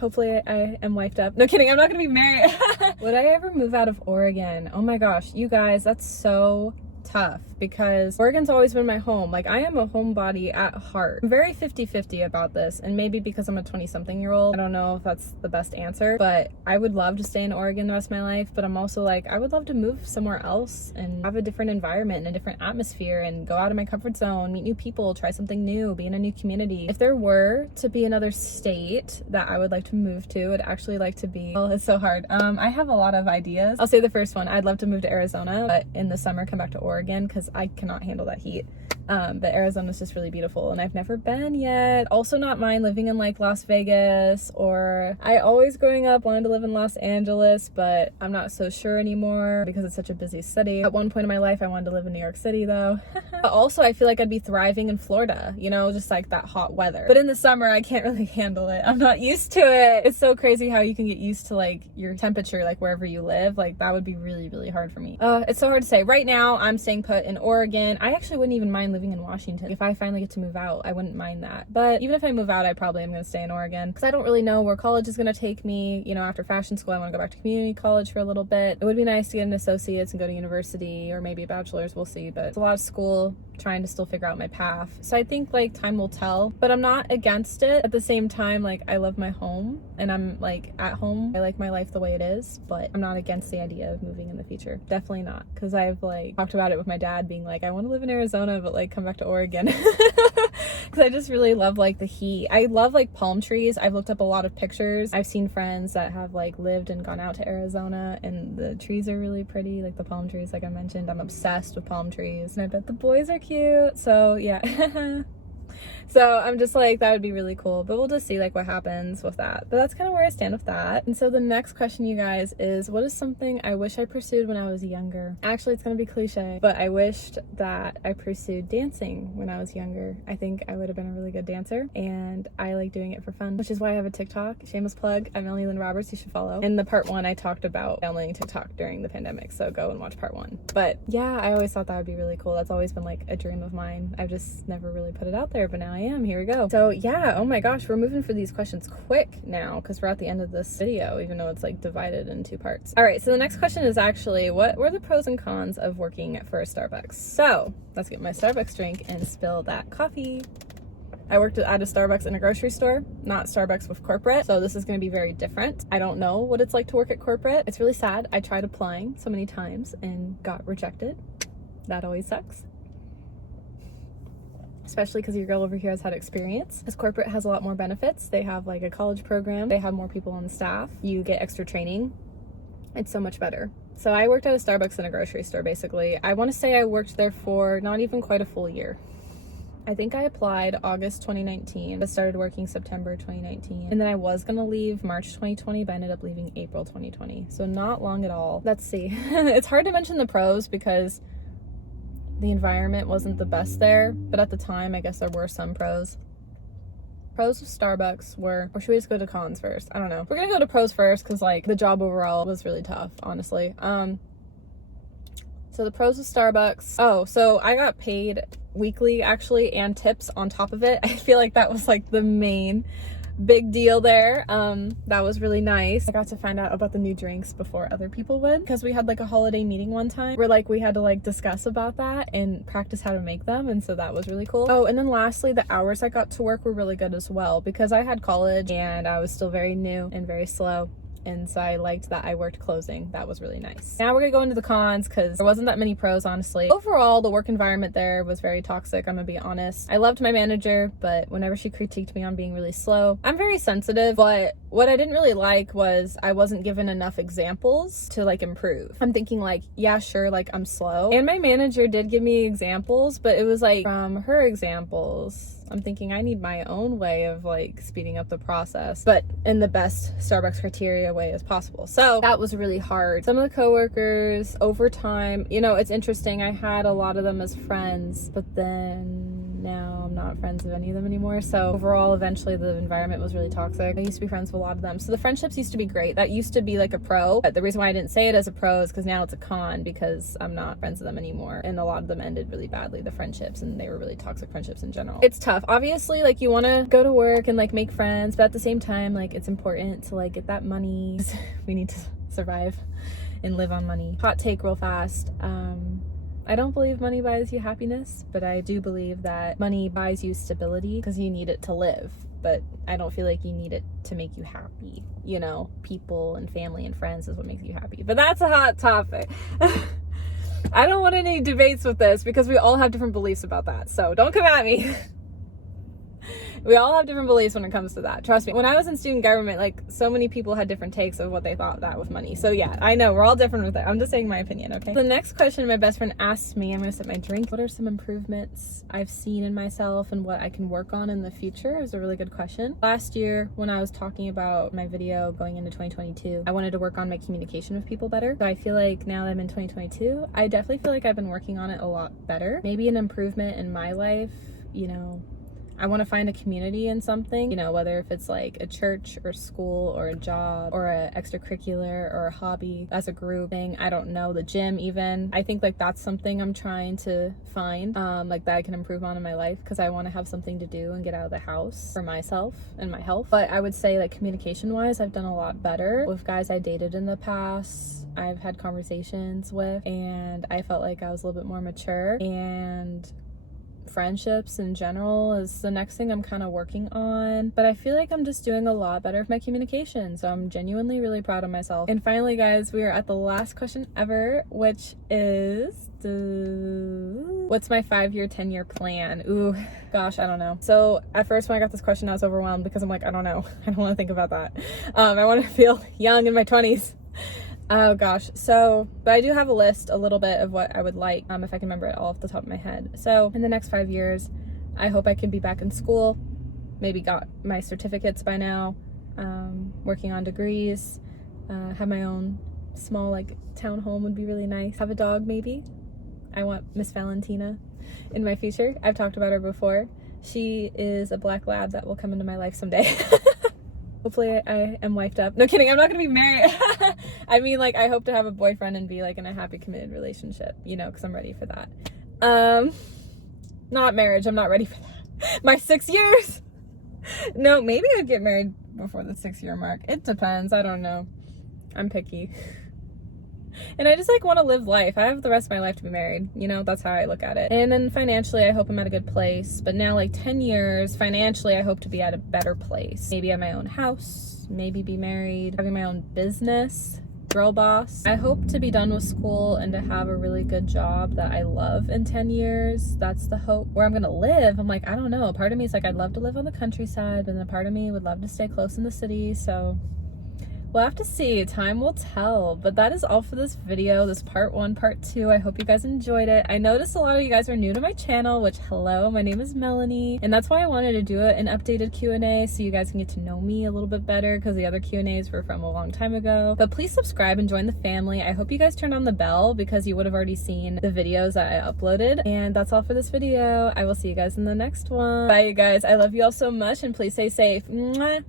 Hopefully I am wifed up. No kidding, I'm not gonna be married. Would I ever move out of Oregon? Oh my gosh, you guys, that's so tough because Oregon's always been my home. Like, I am a homebody at heart. I'm very 50-50 about this, and maybe because I'm a 20-something-year-old, I don't know if that's the best answer, but I would love to stay in Oregon the rest of my life, but I'm also like, I would love to move somewhere else and have a different environment and a different atmosphere and go out of my comfort zone, meet new people, try something new, be in a new community. If there were to be another state that I would like to move to, I'd actually like to be, well, it's so hard. I have a lot of ideas. I'll say the first one. I'd love to move to Arizona, but in the summer come back to Oregon because I cannot handle that heat. But Arizona's just really beautiful and I've never been yet. Also not mind living in like Las Vegas, or I always growing up wanted to live in Los Angeles, but I'm not so sure anymore because it's such a busy city. At one point in my life I wanted to live in New York City though. But also I feel like I'd be thriving in Florida, you know, just like that hot weather. But in the summer I can't really handle it. I'm not used to it. It's so crazy how you can get used to like your temperature like wherever you live. Like that would be really hard for me. It's so hard to say. Right now I'm staying put in Oregon. I actually wouldn't even mind living in Washington. If I finally get to move out, I wouldn't mind that. But even if I move out, I probably am going to stay in Oregon because I don't really know where college is going to take me. You know, after fashion school, I want to go back to community college for a little bit. It would be nice to get an associate's and go to university, or maybe a bachelor's, we'll see. But it's a lot of school, trying to still figure out my path. So I think like time will tell, but I'm not against it. At the same time, like I love my home and I'm like at home. I like my life the way it is, but I'm not against the idea of moving in the future. Definitely not. Because I've like talked about it with my dad being like, I want to live in Arizona, but like come back to Oregon. Because I just really love like the heat. I love like palm trees. I've looked up a lot of pictures. I've seen friends that have like lived and gone out to Arizona and the trees are really pretty, like the palm trees like I mentioned. I'm obsessed with palm trees and I bet the boys are cute. So yeah. So I'm just like, that would be really cool, but we'll just see like what happens with that. But that's kind of where I stand with that. And so the next question, you guys, is what is something I wish I pursued when I was younger? Actually, it's gonna be cliche, but I wished that I pursued dancing when I was younger. I think I would have been a really good dancer and I like doing it for fun, which is why I have a TikTok. Shameless plug. I'm Melanie Lynn Roberts. You should follow. In the part 1, I talked about downloading TikTok during the pandemic, so go and watch part 1. But yeah, I always thought that would be really cool. That's always been like a dream of mine. I've just never really put it out there, but now I am. Here we go. So yeah, oh my gosh, we're moving for these questions quick now because we're at the end of this video, even though it's like divided in 2 parts. All right, so the next question is actually, what were the pros and cons of working for a Starbucks? So let's get my Starbucks drink and spill that coffee. I worked at a Starbucks in a grocery store, not Starbucks with corporate. So this is going to be very different. I don't know what it's like to work at corporate. It's really sad. I tried applying so many times and got rejected. That always sucks. Especially because your girl over here has had experience. Because corporate has a lot more benefits. They have like a college program. They have more people on staff. You get extra training. It's so much better. So I worked at a Starbucks in a grocery store, basically. I want to say I worked there for not even quite a full year. I think I applied August 2019, but started working September 2019. And then I was gonna leave March 2020, but I ended up leaving April 2020. So not long at all. Let's see. It's hard to mention the pros because the environment wasn't the best there, but at the time, I guess there were some pros. Pros of Starbucks were, or should we just go to cons first? I don't know. We're gonna go to pros first because like the job overall was really tough, honestly. So the pros of Starbucks. Oh, so I got paid weekly actually and tips on top of it. I feel like that was like the main big deal there. That was really nice. I got to find out about the new drinks before other people would because we had like a holiday meeting one time where like we had to like discuss about that and practice how to make them, and so that was really cool. Oh, and then lastly, the hours I got to work were really good as well because I had college and I was still very new and very slow. And so I liked that I worked closing. That was really nice. Now we're gonna go into the cons because there wasn't that many pros, honestly. Overall, the work environment there was very toxic, I'm gonna be honest. I loved my manager, but whenever she critiqued me on being really slow, I'm very sensitive, but what I didn't really like was I wasn't given enough examples to like improve. I'm thinking like, yeah, sure, like I'm slow. And my manager did give me examples, but it was like from her examples, I'm thinking I need my own way of like speeding up the process, but in the best Starbucks criteria way as possible. So that was really hard. Some of the coworkers over time, you know, it's interesting. I had a lot of them as friends, but then now I'm not friends with any of them anymore. So overall, eventually the environment was really toxic. I used to be friends with a lot of them. So the friendships used to be great. That used to be like a pro. But the reason why I didn't say it as a pro is because now it's a con, because I'm not friends with them anymore. And a lot of them ended really badly, the friendships, and they were really toxic friendships in general. It's tough. Obviously, like, you want to go to work and like make friends, but at the same time, like, it's important to like get that money. We need to survive and live on money. Hot take real fast. I don't believe money buys you happiness, but I do believe that money buys you stability because you need it to live. But I don't feel like you need it to make you happy. You know, people and family and friends is what makes you happy. But that's a hot topic. I don't want any debates with this because we all have different beliefs about that. So don't come at me. We all have different beliefs when it comes to that. Trust me. When I was in student government, like, so many people had different takes of what they thought that with money. So yeah, I know we're all different with it. I'm just saying my opinion, okay? The next question my best friend asked me, I'm gonna sip my drink. What are some improvements I've seen in myself and what I can work on in the future? Is a really good question. Last year, when I was talking about my video going into 2022, I wanted to work on my communication with people better. So I feel like now that I'm in 2022, I definitely feel like I've been working on it a lot better. Maybe an improvement in my life, you know, I want to find a community in something, you know, whether if it's like a church or school or a job or a extracurricular or a hobby as a group thing. I don't know, the gym even. I think like that's something I'm trying to find, like that I can improve on in my life, because I want to have something to do and get out of the house for myself and my health. But I would say, like, communication wise, I've done a lot better with guys I dated in the past. I've had conversations with, and I felt like I was a little bit more mature. And friendships in general is the next thing I'm kind of working on, but I feel like I'm just doing a lot better with my communication, so I'm genuinely really proud of myself. And finally, guys, we are at the last question ever, which is what's my 5-year 10-year plan? Ooh, gosh, I don't know. So at first when I got this question, I was overwhelmed because I'm like, I don't know, I don't want to think about that. I want to feel young in my 20s. Oh gosh, so, but I do have a list, a little bit of what I would like, if I can remember it all off the top of my head. So in the next 5 years, I hope I can be back in school, maybe got my certificates by now, working on degrees, have my own small like town home would be really nice. Have a dog maybe. I want Miss Valentina in my future. I've talked about her before. She is a black lab that will come into my life someday. Hopefully I am wifed up. No, kidding, I'm not gonna be married. I mean, like, I hope to have a boyfriend and be like in a happy committed relationship, you know, because I'm ready for that. Not marriage, I'm not ready for that. My 6 years. No, maybe I'd get married before the 6-year mark. It depends, I don't know. I'm picky. And I just like want to live life. I have the rest of my life to be married, you know, that's how I look at it. And then financially, I hope I'm at a good place. But now, like 10 years, financially, I hope to be at a better place. Maybe have my own house, maybe be married, having my own business, girl boss. I hope to be done with school and to have a really good job that I love in 10 years. That's the hope. Where I'm gonna live, I'm like, I don't know. A part of me is like, I'd love to live on the countryside, but then a part of me would love to stay close in the city. So we'll have to see. Time will tell. But that is all for this video. This part 1, part 2. I hope you guys enjoyed it. I noticed a lot of you guys are new to my channel, which, hello, my name is Melanie. And that's why I wanted to do an updated Q&A so you guys can get to know me a little bit better, because the other Q&As were from a long time ago. But please subscribe and join the family. I hope you guys turned on the bell because you would have already seen the videos that I uploaded. And that's all for this video. I will see you guys in the next one. Bye, you guys. I love you all so much, and please stay safe. Mwah.